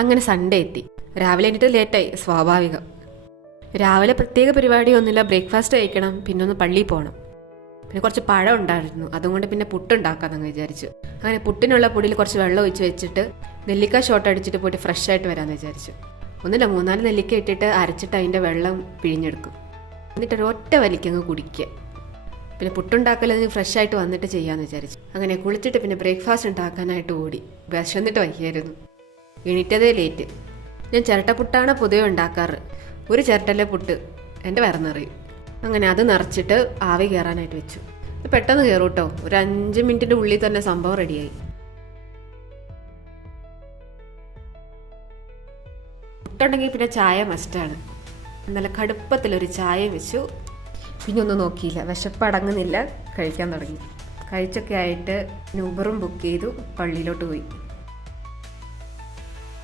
അങ്ങനെ സൺഡേ എത്തി. രാവിലെ എണീറ്റ് ലേറ്റായി, സ്വാഭാവികം. രാവിലെ പ്രത്യേക പരിപാടിയൊന്നുമില്ല, ബ്രേക്ക്ഫാസ്റ്റ് കഴിക്കണം, പിന്നെ ഒന്ന് പള്ളിയിൽ പോകണം. പിന്നെ കുറച്ച് പഴം ഉണ്ടായിരുന്നു, അതുകൊണ്ട് പിന്നെ പുട്ടുണ്ടാക്കാമെന്ന് വിചാരിച്ചു. അങ്ങനെ പുട്ടിനുള്ള പൊടിയിൽ കുറച്ച് വെള്ളം ഒഴിച്ച് വെച്ചിട്ട് നെല്ലിക്ക ഷോട്ട് അടിച്ചിട്ട് പോയിട്ട് ഫ്രഷ് ആയിട്ട് വരാമെന്ന് വിചാരിച്ചു. ഒന്നുമില്ല, 3-4 നെല്ലിക്ക ഇട്ടിട്ട് അരച്ചിട്ട് അതിൻ്റെ വെള്ളം പിഴിഞ്ഞെടുക്കും. എന്നിട്ട് ഒരൊറ്റ വലിക്കങ്ങ് കുടിക്കുക. പിന്നെ പുട്ടുണ്ടാക്കലതിന് ഫ്രഷ് ആയിട്ട് വന്നിട്ട് ചെയ്യാമെന്ന് വിചാരിച്ചു. അങ്ങനെ കുളിച്ചിട്ട് പിന്നെ ബ്രേക്ക്ഫാസ്റ്റ് ഉണ്ടാക്കാനായിട്ട് ഓടി. വിശന്നിട്ട് വയ്യായിരുന്നു, എണീറ്റതേ ലേറ്റ്. ഞാൻ ചിരട്ടപ്പുട്ടാണ് പൊതുവെ ഉണ്ടാക്കാറ്. ഒരു ചിരട്ടല്ലേ പുട്ട്, എൻ്റെ വയറെന്നറിയും. അങ്ങനെ അത് നിറച്ചിട്ട് ആവി കയറാനായിട്ട് വെച്ചു. പെട്ടെന്ന് കയറും കേട്ടോ, ഒരു 5 മിനിറ്റിൻ്റെ ഉള്ളിൽ തന്നെ സംഭവം റെഡിയായി. പുട്ടുണ്ടെങ്കിൽ പിന്നെ ചായ മസ്റ്റാണ്. നല്ല കടുപ്പത്തിലൊരു ചായ വെച്ചു. പിന്നെ ഒന്നും നോക്കിയില്ല, വിശപ്പടങ്ങുന്നില്ല, കഴിക്കാൻ തുടങ്ങി. കഴിച്ചൊക്കെ ആയിട്ട് ഊബറും ബുക്ക് ചെയ്തു, പള്ളിയിലോട്ട് പോയി.